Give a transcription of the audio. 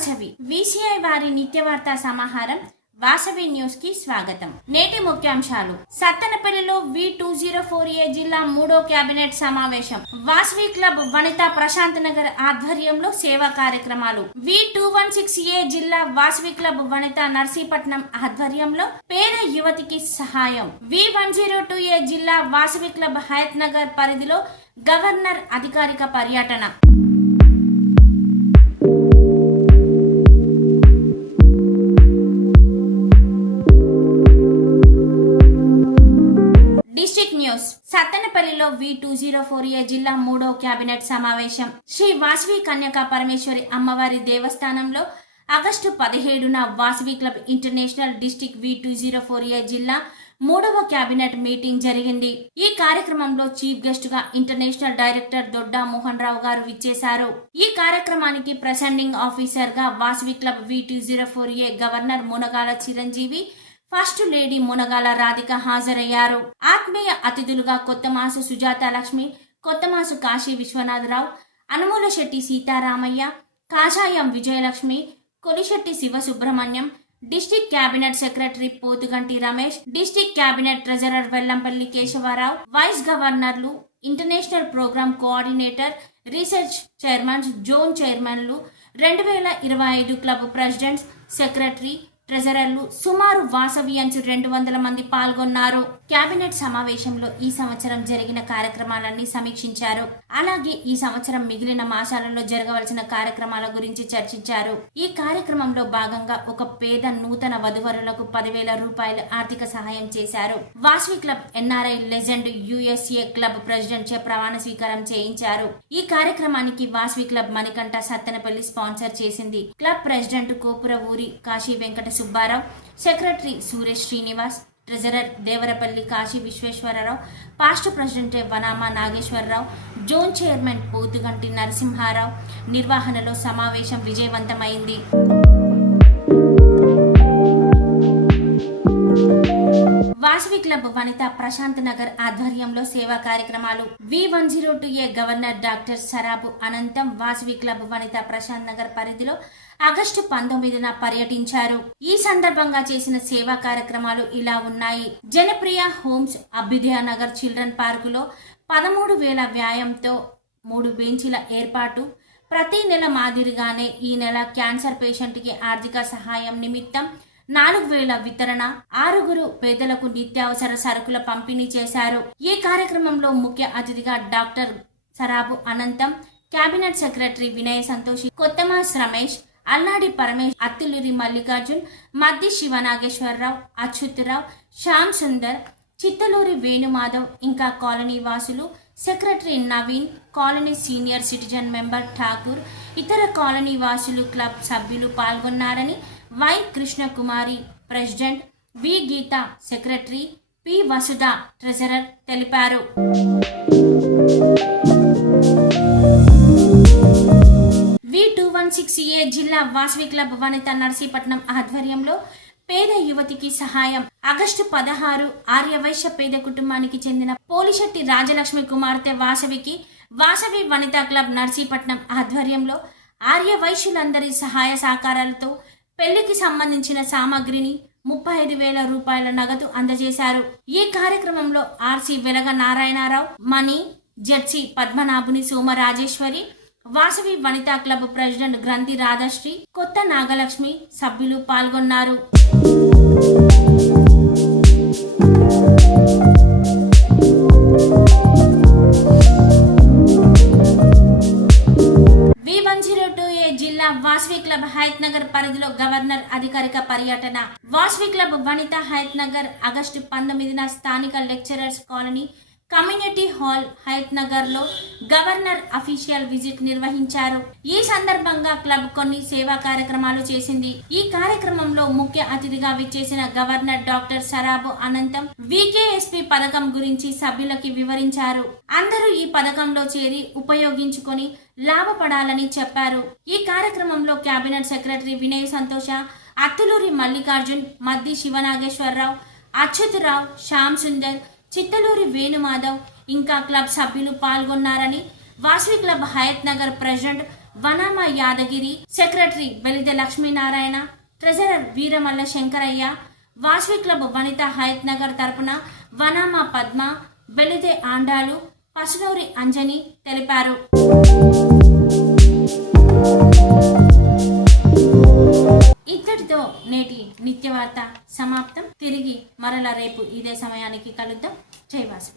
VCI వారి నిత్య నిత్యవార్తా సమాహారం వాసవి న్యూస్కి స్వాగతం. నేటి ముఖ్యాంశాలు. సత్తెనపల్లిలో V two zero four A జిల్లా మూడో కేబినెట్ సమావేశం. వాసవి క్లబ్ వనిత ప్రశాంత్ నగర్ ఆధ్వర్యంలో సేవా కార్యక్రమాలు. V two one six A జిల్లా వాసవి క్లబ్ వనిత నర్సీపట్నం ఆధ్వర్యంలో పేద యువతికి సహాయం. V one zero two A జిల్లా వాసవి క్లబ్ హయత్ నగర్ పరిధిలో గవర్నర్ అధికారిక పర్యటన. V two zero four A జిల్లా మూడో కేబినెట్ సమావేశం. శ్రీ వాసవి కన్యకా పరమేశ్వరి అమ్మవారి దేవస్థానంలో ఆగస్టు పదిహేడున Vasavi club international district V two zero four A జిల్లా మూడవ కేబినెట్ మీటింగ్ జరిగింది. ఈ కార్యక్రమంలో చీఫ్ గెస్ట్గా ఇంటర్నేషనల్ డైరెక్టర్ దొడ్డా మోహన్ రావు గారు విచ్చేశారు. ఈ కార్యక్రమానికి ప్రెసెండింగ్ ఆఫీసర్గా Vasavi club V two zero four A governor Munagala Chiranjeevi first lady Munagala Radhika హాజరయ్యారు. ఆత్మీయ అతిథులుగా Kothamasu Sujatha Lakshmi Kothamasu Kashi Viswanatha Rao Anumula Shetty Seetharamaiah Kashayam Vijayalakshmi Kolisetty Siva Subrahmanyam district cabinet secretary Pothuganti Ramesh district cabinet treasurer Vellampalli Keshavarao vice గవర్నర్లు international program coordinator research chairman zone చైర్మన్లు రెండు వేల ఇరవై ఐదు club presidents secretary ట్రెజరర్లు సుమారు వాసవి అంచు రెండు వందల మంది పాల్గొన్నారు. కేబినెట్ సమావేశంలో ఈ సంవత్సరం జరిగిన కార్యక్రమాలన్నీ సమీక్షించారు. అలాగే ఈ సంవత్సరం మిగిలిన మాసాలలో జరగవలసిన కార్యక్రమాల గురించి చర్చించారు. ఈ కార్యక్రమంలో భాగంగా ఒక పేద నూతన వధువరులకు పదివేల రూపాయల ఆర్థిక సహాయం చేశారు. Vasavi club NRI legend USA club president చే ప్రమాణ స్వీకారం చేయించారు. ఈ కార్యక్రమానికి వాసవి క్లబ్ మణికంఠ సత్తెనపల్లి స్పాన్సర్ చేసింది. క్లబ్ ప్రెసిడెంట్ కోపుర ఊరి Kasi Venkata Subbarao secretary Suresh Srinivas treasurer Devarapalli Kasi Visweswararao past president Vanama Nageswararao zone chairman Pothuganti Narasimharao. నిర్వహణలో సమావేశం విజయవంతమైంది. వాసవి క్లబ్ వనిత ప్రశాంత్ నగర్ ఆధ్వర్యంలో సేవా కార్యక్రమాలు. V one zero two A governor doctor Sarabu Anantham Vasavi club Vanitha Prashant Nagar పరిధిలో August పంతొమ్మిదిన పర్యటించారు. ఈ సందర్భంగా చేసిన సేవా కార్యక్రమాలు ఇలా ఉన్నాయి. జనప్రియ హోమ్స్ అభ్యుదయ నగర్ చిల్డ్రన్ పార్కులో పదమూడు వేల వ్యాయంతో మూడు బెంచీల ఏర్పాటు. ప్రతి నెల మాదిరిగానే ఈ నెల క్యాన్సర్ పేషెంట్కి ఆర్థిక సహాయం నిమిత్తం నాలుగు వేల వితరణ ఆరుగురు పేదలకు నిత్యావసర సరుకుల పంపిణీ చేశారు. ఈ కార్యక్రమంలో ముఖ్య అతిథిగా డాక్టర్ సరాబు అనంతం కేబినెట్ సెక్రటరీ వినయ సంతోషి కొత్తమాస్ రమేష్ అల్లాడి పరమేష్ అత్తిలూరి మల్లికార్జున్ మద్ది శివనాగేశ్వరరావు అచ్యుతరావు శ్యామ్ సుందర్ చిత్తలూరి వేణుమాధవ్ ఇంకా కాలనీ వాసులు secretary Naveen colony senior citizen member Thakur ఇతర కాలనీ వాసులు క్లబ్ సభ్యులు పాల్గొన్నారని Y Krishnakumari president V Geetha secretary P Vasudha treasurer తెలిపారు. V two one six A జిల్లా వాసవి క్లబ్ వనిత నర్సీపట్నం ఆధ్వర్యంలో పేద యువతికి సహాయం. ఆగస్టు పదహారు ఆర్యవైశ్య పేద కుటుంబానికి చెందిన పోలిశెట్టి రాజలక్ష్మి కుమార్తె వాసవికి వాసవి వనితా క్లబ్ నర్సీపట్నం ఆధ్వర్యంలో ఆర్యవైశ్యులందరి సహాయ సహకారాలతో పెళ్ళికి సంబంధించిన సామాగ్రిని ముప్పై ఐదు వేల రూపాయల నగదు అందజేశారు. ఈ కార్యక్రమంలో RC Velaga Narayanarao Mani ZC Padmanabhuni Soma Rajeswari Vasavi Vanitha club president Granthi Radhasri Kotha Nagalakshmi సభ్యులు పాల్గొన్నారు. గవర్నర్ అధికారిక పర్యటన. వాష్వి క్లబ్ వనిత హయత్ నగర్ ఆగస్టు పంతొమ్మిదిన స్థానిక lecturers colony community hall Hayath నగర్లో గవర్నర్ అఫీషియల్ విజిట్ నిర్వహించారు. ఈ సందర్భంగా క్లబ్ కొన్ని సేవా కార్యక్రమాలు చేసింది. ఈ కార్యక్రమంలో ముఖ్య అతిథిగా విచ్చేసిన గవర్నర్ డాక్టర్ సరాబు అనంతం వికేఎస్పి పథకం గురించి సభ్యులకి వివరించారు. అందరూ ఈ పథకంలో చేరి ఉపయోగించుకొని లాభపడాలని చెప్పారు. ఈ కార్యక్రమంలో కేబినెట్ సెక్రటరీ వినయ్ సంతోష అత్తులూరి మల్లికార్జున్ మద్ది శివనాగేశ్వరరావు అచ్యుతరావు శ్యామ్ సుందర్ చిత్తలూరి వేణుమాధవ్ ఇంకా క్లబ్ సభ్యులు పాల్గొన్నారని Vasavi club Hayath Nagar president Vanama Yadagiri secretary Belida Lakshminarayana treasurer Veeramalla Shankaraiah Vasavi club Vanitha Hayath Nagar తరపున వనామా పద్మ బెలిదే ఆండాలు పసునూరి అంజని తెలిపారు. మరల రేపు ఇదే సమయానికి కలుద్దాం. జై వాసు.